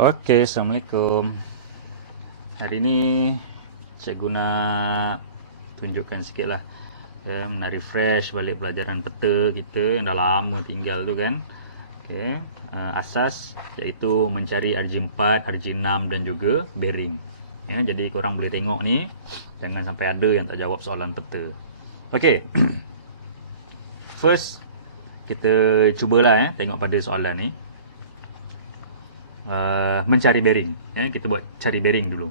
Oke, Assalamualaikum. Hari ini cikgu nak tunjukkan sikit lah, nak refresh balik pelajaran peta kita yang dah lama tinggal tu kan. Okey, asas iaitu mencari RJ4, RJ6 dan juga bearing. Ya, jadi korang boleh tengok ni, jangan sampai ada yang tak jawab soalan peta. Okey. First kita cubalah tengok pada soalan ni. Mencari bearing. Kita buat cari bearing dulu.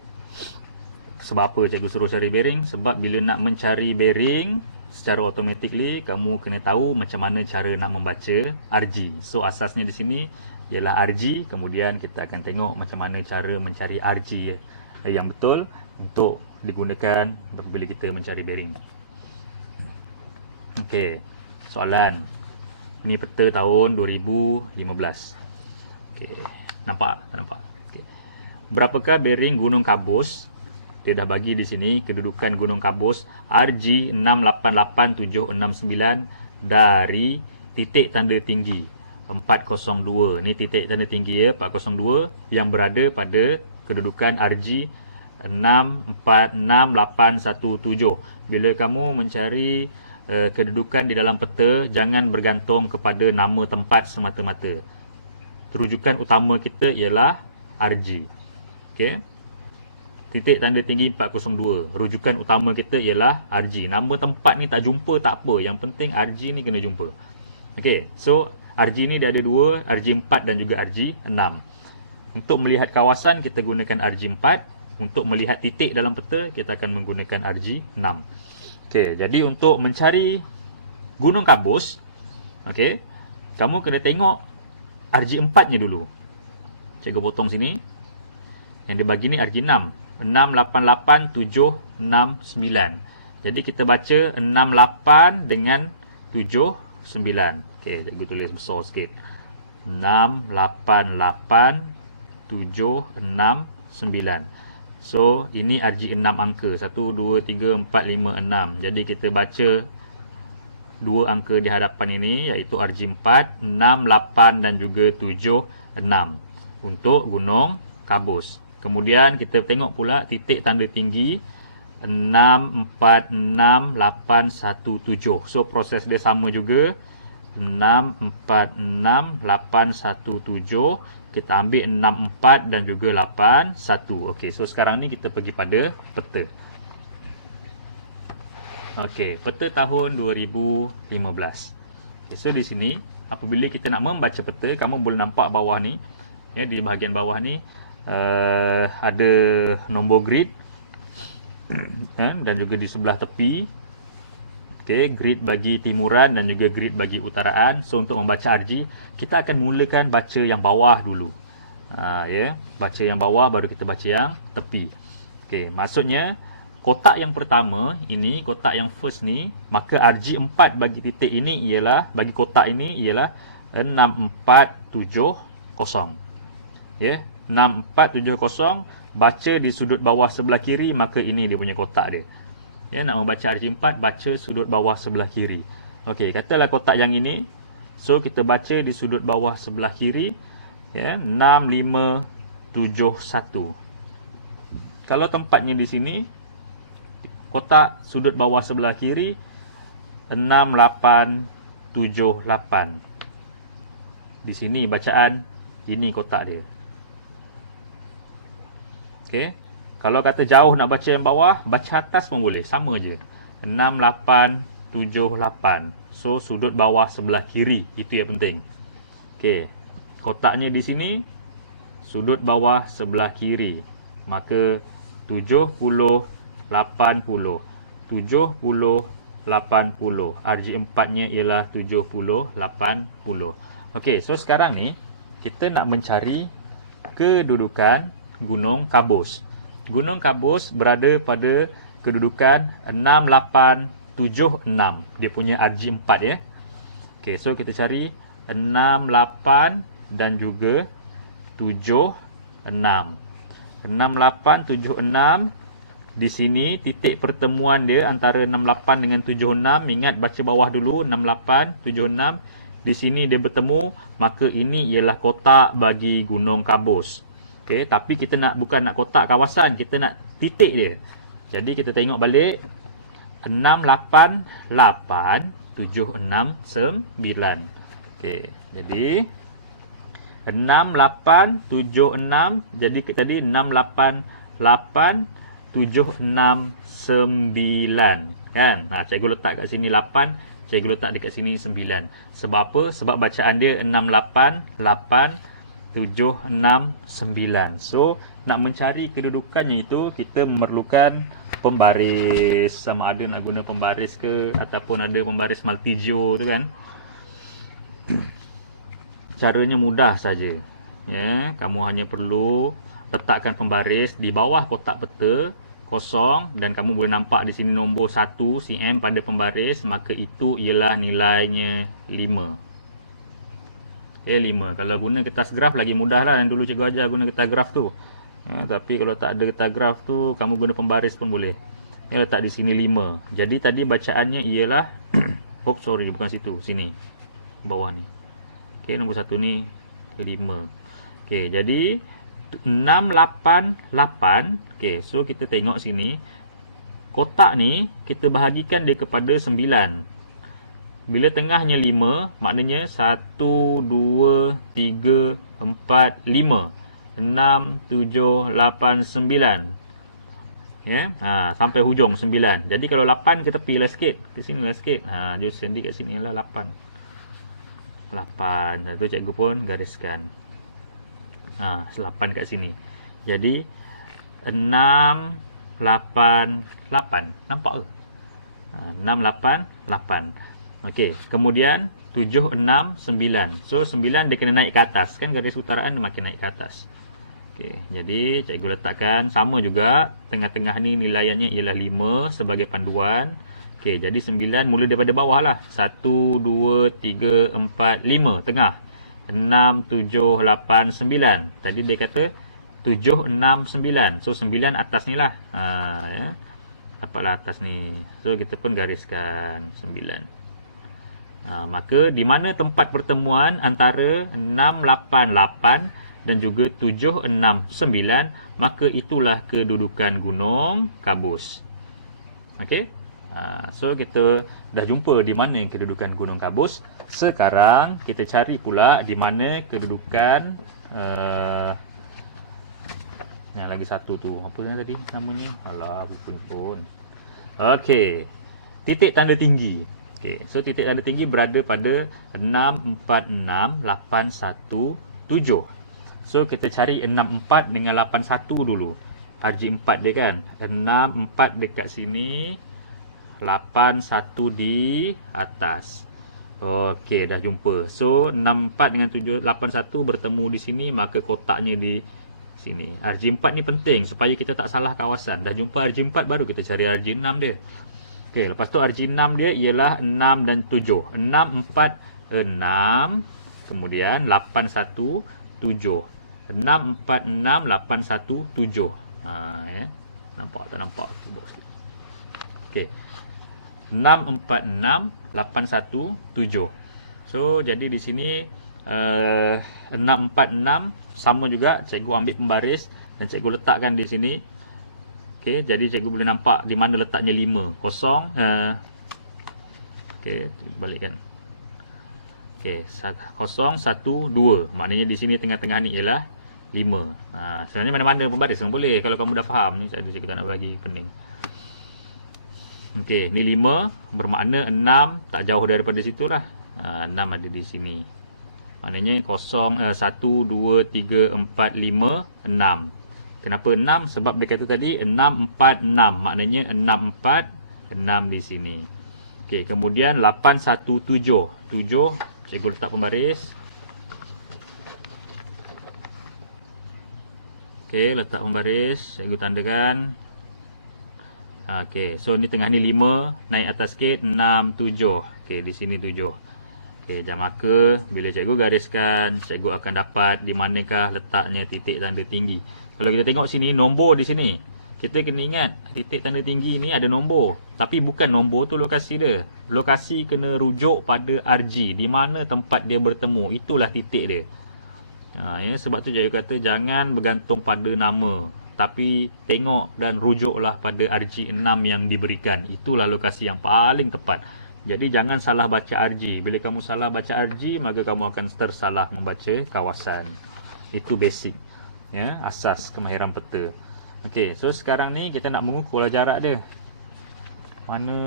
Sebab apa cikgu suruh cari bearing? Sebab bila nak mencari bearing secara automatically, kamu kena tahu macam mana cara nak membaca RG. So asasnya di sini ialah RG. Kemudian kita akan tengok macam mana cara mencari RG yang betul untuk digunakan apabila kita mencari bearing. Okey, soalan. Ini peta tahun 2015. Okey. Nampak? Nampak? Okay. Berapakah bearing Gunung Kabus? Dia dah bagi di sini kedudukan Gunung Kabus RG688769 dari titik tanda tinggi 402. Ni titik tanda tinggi 402 yang berada pada kedudukan RG 646817. Bila kamu mencari kedudukan di dalam peta, jangan bergantung kepada nama tempat semata-mata. Rujukan utama kita ialah RG. Okey. Titik tanda tinggi 402. Rujukan utama kita ialah RG. Nama tempat ni tak jumpa tak apa. Yang penting RG ni kena jumpa. Okey. So RG ni dia ada dua, RG4 dan juga RG6. Untuk melihat kawasan kita gunakan RG4. Untuk melihat titik dalam peta kita akan menggunakan RG6. Okey, jadi untuk mencari Gunung Kabus, okey, kamu kena tengok RG4-nya dulu. Cikgu potong sini. Yang dia bagi ni RG6. 688769. Jadi kita baca 68 dengan 79. Okey, cikgu tulis besar sikit. 688769. So, ini RG6 angka. 1, 2, 3, 4, 5, 6. Jadi kita baca dua angka di hadapan ini iaitu RG4, 68 dan juga 76 untuk Gunung Kabus. Kemudian kita tengok pula titik tanda tinggi 646817. So proses dia sama juga. 646817. Kita ambil 64 dan juga 81. Okey, so sekarang ni kita pergi pada peta. Okey, peta tahun 2015. Okay, so di sini apabila kita nak membaca peta, kamu boleh nampak bawah ni, di bahagian bawah ni ada nombor grid dan juga di sebelah tepi. Okey, grid bagi timuran dan juga grid bagi utaraan. So untuk membaca RG, kita akan mulakan baca yang bawah dulu. Baca yang bawah baru kita baca yang tepi. Okey, maksudnya kotak yang pertama ini, kotak yang first ni, maka RG4 bagi titik ini ialah, bagi kotak ini ialah 6470. Ya, 6470 baca di sudut bawah sebelah kiri, maka ini dia punya kotak dia. Ya, nak membaca RG4 baca sudut bawah sebelah kiri. Okey, katalah kotak yang ini. So kita baca di sudut bawah sebelah kiri, ya, 6571. Kalau tempatnya di sini, kotak sudut bawah sebelah kiri 6878. Di sini bacaan, ini kotak dia. Okey. Kalau kata jauh nak baca yang bawah, baca atas pun boleh, sama je. 6878. So sudut bawah sebelah kiri, itu yang penting. Okey. Kotaknya di sini sudut bawah sebelah kiri. Maka 70 80. 70 80. RG4-nya ialah 70 80. Okey, so sekarang ni kita nak mencari kedudukan Gunung Kabus. Gunung Kabus berada pada kedudukan 6876. Dia punya RG4 ya. Okey, so kita cari 68 dan juga 76. 6876. Di sini titik pertemuan dia antara 68 dengan 76. Ingat baca bawah dulu, 68, 76. Di sini dia bertemu, maka ini ialah kotak bagi Gunung Kabus. Okey, tapi kita bukan nak kotak kawasan, kita nak titik dia. Jadi kita tengok balik 688 769. Okey, jadi 6876, jadi tadi 688 769 kan. Cikgu letak kat sini 8, cikgu letak dekat sini 9. Sebab apa? Sebab bacaan dia 688 769. So nak mencari kedudukannya itu kita memerlukan pembaris, sama ada nak guna pembaris ke ataupun ada pembaris multigeo tu kan. Caranya mudah saja. Ya, kamu hanya perlu letakkan pembaris di bawah kotak peta kosong dan kamu boleh nampak di sini nombor 1 cm pada pembaris, maka itu ialah nilainya 5. Okay, 5. Kalau guna kertas graf lagi mudah lah. Yang dulu cikgu ajar guna kertas graf tu. Tapi kalau tak ada kertas graf tu, kamu guna pembaris pun boleh. Ini letak di sini 5. Jadi tadi bacaannya ialah oops, sorry, bukan situ, sini. Bawah ni. Okey, nombor 1 ni 5. Okey, jadi 688. Okey, so kita tengok sini. Kotak ni kita bahagikan dia kepada 9. Bila tengahnya 5, maknanya 1, 2, 3, 4, 5. 6, 7, 8, 9. Ya, sampai hujung 9. Jadi kalau 8 ke tepi lah sikit. Di sini lah sikit. Jauh sendi kat sini lah 8. 8. Itu cikgu pun gariskan. 8 kat sini. Jadi 6, 8, 8. Nampak ke? 6, 8, 8. Okey, kemudian 7, 6, 9. So 9 dia kena naik ke atas. Kan garis utaraan dia makin naik ke atas. Okey, jadi cikgu letakkan sama juga. Tengah-tengah ni nilaiannya ialah 5 sebagai panduan. Okey, jadi 9 mula daripada bawah lah. 1, 2, 3, 4, 5. Tengah. 6, 7, 8, 9. Tadi dia kata 7, 6, 9. So 9 atas ni lah. Ya. Dapatlah atas ni. So kita pun gariskan 9. Maka di mana tempat pertemuan antara 688 dan juga 769, maka itulah kedudukan Gunung Kabus. Okey. So kita dah jumpa di mana kedudukan Gunung Kabus. Sekarang kita cari pula di mana kedudukan yang lagi satu tu. Apa tadi namanya? Alah, lupa pun. Okey. Titik tanda tinggi. Okey, so titik tanda tinggi berada pada 646817. So kita cari 64 dengan 81 dulu. RG4 dia kan. 64 dekat sini, 81 di atas. Okey, dah jumpa. So 64 dengan 781 bertemu di sini, maka kotaknya di sini. RG4 ni penting supaya kita tak salah kawasan. Dah jumpa RG4 baru kita cari RG6 dia. Okey, lepas tu RG6 dia ialah 6 dan 7. 6, 4, 6. Kemudian 8, 1, 7. 6, 4, 6, 8, 1, 7. Ya. Nampak tak nampak? Okey. 6, 4, 6, 8, 1, 7. So, jadi di sini 6, 4, 6 sama juga. Cikgu ambil pembaris dan cikgu letakkan di sini. Okey, jadi cikgu boleh nampak di mana letaknya 5. Kosong. Okey, balikkan. Okey, 0, 1, 2. Maknanya di sini tengah-tengah ni ialah 5. Sebenarnya mana-mana pembaris pun boleh kalau kamu dah faham. Ni cikgu tak nak bagi pening. Okey, ni 5 bermakna 6 tak jauh daripada situ lah. 6 ada di sini. Maknanya 0, 1, 2, 3, 4, 5, 6. Kenapa 6? Sebab dia kata tadi 6, 4, 6. Maknanya 6, 4, 6 di sini. Okey, kemudian 8, 1, 7. 7, cikgu letak pembaris. Okey, letak pembaris. Cikgu tandakan. Okey, so ni tengah ni 5. Naik atas sikit, 6, 7. Okey, di sini 7. Okey, dan maka bila cikgu gariskan, cikgu akan dapat di manakah letaknya titik tanda tinggi. Kalau kita tengok sini, nombor di sini. Kita kena ingat, titik tanda tinggi ni ada nombor. Tapi bukan nombor tu lokasi dia. Lokasi kena rujuk pada RG. Di mana tempat dia bertemu. Itulah titik dia. Ya, sebab tu cikgu kata jangan bergantung pada nama, tapi tengok dan rujuklah pada RG6 yang diberikan. Itulah lokasi yang paling tepat. Jadi jangan salah baca RG. Bila kamu salah baca RG, maka kamu akan tersalah membaca kawasan. Itu basic. Ya, asas kemahiran peta. Okey, so sekarang ni kita nak mengukur lah jarak dia. Mana?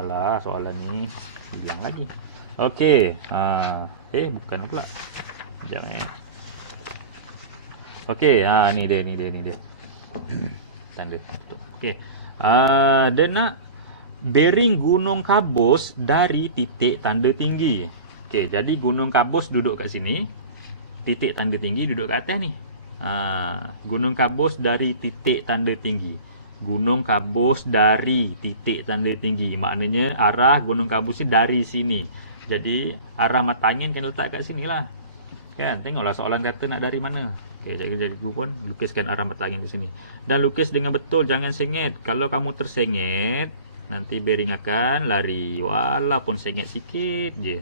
Alah, soalan ni hilang lagi. Okey, bukan pula. Sekejap Okey, ni dia. Tanda. Okey. Dia nak bearing Gunung Kabus dari titik tanda tinggi. Okey, jadi Gunung Kabus duduk kat sini. Titik tanda tinggi duduk kat atas ni. Gunung Kabus dari titik tanda tinggi. Gunung Kabus dari titik tanda tinggi. Maknanya arah Gunung Kabus ni dari sini. Jadi arah mata angin kena letak kat sini lah. Kan? Tengoklah soalan kata nak dari mana. Okey, cikgu pun lukiskan arah mata angin ke sini. Dan lukis dengan betul, jangan sengit. Kalau kamu tersengit, nanti bearing akan lari. Walaupun sengit sikit je,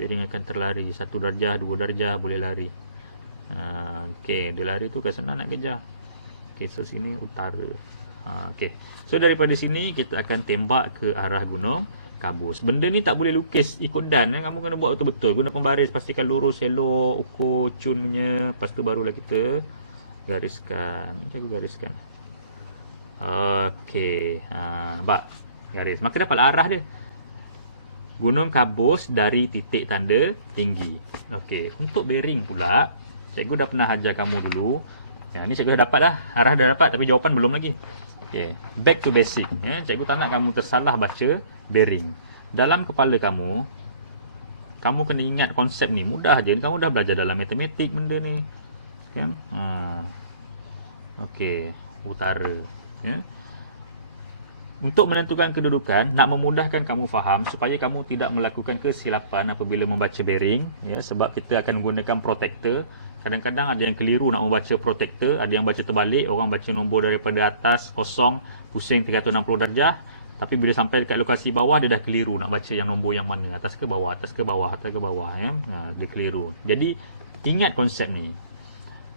bearing akan terlari. 1 darjah, 2 darjah boleh lari. Okey, dia lari tu kan senang nak kejar. Okey, so sini utara. Okey, so daripada sini kita akan tembak ke arah Gunung Kabus. Benda ni tak boleh lukis ikut dan. Kamu kena buat betul-betul. Guna pembaris, pastikan lurus, elok, ukur cunnya. Lepas tu barulah kita gariskan. Cikgu gariskan. Okey, nampak? Garis. Maka dapatlah arah dia. Gunung Kabus dari titik tanda tinggi. Okey, untuk bearing pula, cikgu dah pernah ajar kamu dulu. Ni cikgu dah dapat dah. Arah dah dapat tapi jawapan belum lagi. Okey, back to basic. Cikgu tak nak kamu tersalah baca bearing. Dalam kepala kamu kena ingat konsep ni. Mudah je. Kamu dah belajar dalam matematik benda ni. Kan? Okey, utara. Untuk menentukan kedudukan, nak memudahkan kamu faham supaya kamu tidak melakukan kesilapan apabila membaca bearing, sebab kita akan menggunakan protektor. Kadang-kadang ada yang keliru nak membaca protektor, ada yang baca terbalik, orang baca nombor daripada atas kosong pusing 360 darjah, tapi bila sampai dekat lokasi bawah dia dah keliru nak baca yang nombor yang mana, atas ke bawah, atas ke bawah, atas ke bawah, dia keliru. Jadi ingat konsep ni.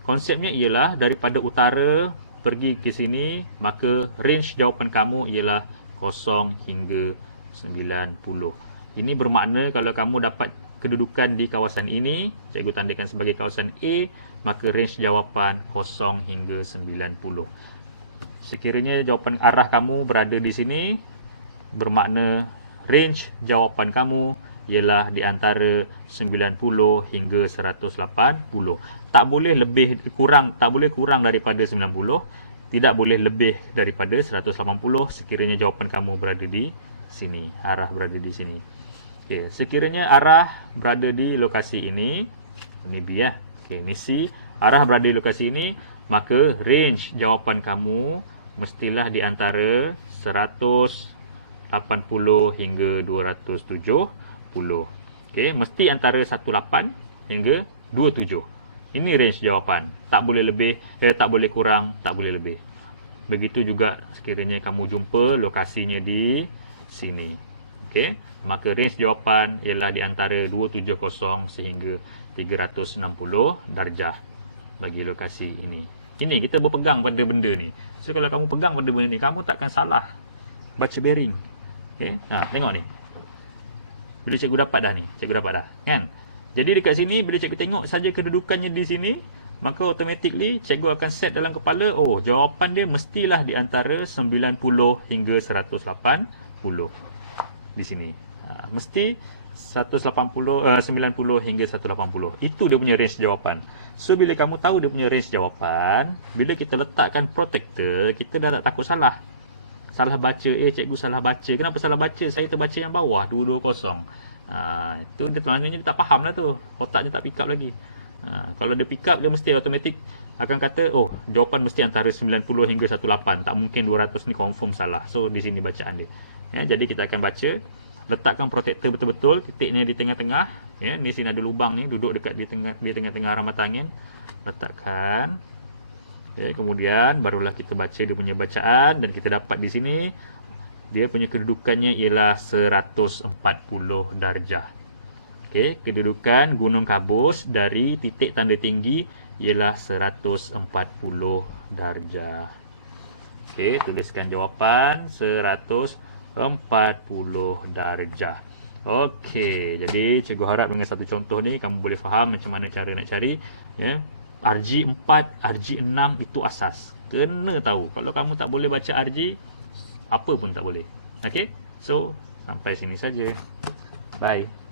Konsepnya ialah daripada utara pergi ke sini, maka range jawapan kamu ialah 0 hingga 90. Ini bermakna kalau kamu dapat kedudukan di kawasan ini, cikgu tandakan sebagai kawasan A, maka range jawapan 0 hingga 90. Sekiranya jawapan arah kamu berada di sini, bermakna range jawapan kamu ialah di antara 90 hingga 180. Tak boleh kurang daripada 90, tidak boleh lebih daripada 180 sekiranya jawapan kamu berada di sini, arah berada di sini. Okey, sekiranya arah berada di lokasi ini B ya. Okey, ini C, arah berada di lokasi ini, maka range jawapan kamu mestilah di antara 180 hingga 270. Okey, mesti antara 18 hingga 27. Ini range jawapan. Tak boleh lebih, tak boleh kurang, tak boleh lebih. Begitu juga sekiranya kamu jumpa lokasinya di sini. Okey, maka range jawapan ialah di antara 270 sehingga 360 darjah bagi lokasi ini. Ini kita berpegang pada benda ni. So kalau kamu pegang pada benda ni, kamu takkan salah baca bearing. Okey, tengok ni. Bila cikgu dapat dah ni, cikgu dapat dah, kan? Jadi dekat sini bila cikgu tengok saja kedudukannya di sini, maka automatically cikgu akan set dalam kepala, jawapan dia mestilah di antara 90 hingga 180 di sini. Mesti 90 hingga 180. Itu dia punya range jawapan. So bila kamu tahu dia punya range jawapan, bila kita letakkan protektor, kita dah tak takut salah. Salah baca, cikgu salah baca. Kenapa salah baca? Saya terbaca yang bawah 220. Itu dia maknanya dia tak faham lah tu. Otak dia tak pick up lagi. Kalau dia pick up, dia mesti automatik akan kata, jawapan mesti antara 90 hingga 18. Tak mungkin 200 ni confirm salah. So di sini bacaan dia. Jadi kita akan baca, letakkan protektor betul-betul, titiknya di tengah-tengah. Ni sini ada lubang ni, duduk dekat di tengah-tengah arah mata angin. Letakkan. Kemudian barulah kita baca dia punya bacaan, dan kita dapat di sini dia punya kedudukannya ialah 140 darjah. Okey, kedudukan Gunung Kabus dari titik tanda tinggi ialah 140 darjah. Okey, tuliskan jawapan 140 darjah. Okey, jadi cikgu harap dengan satu contoh ni kamu boleh faham macam mana cara nak cari, ya. RG4, RG6 itu asas. Kena tahu. Kalau kamu tak boleh baca RG, apa pun tak boleh. Okey? So, sampai sini saja. Bye.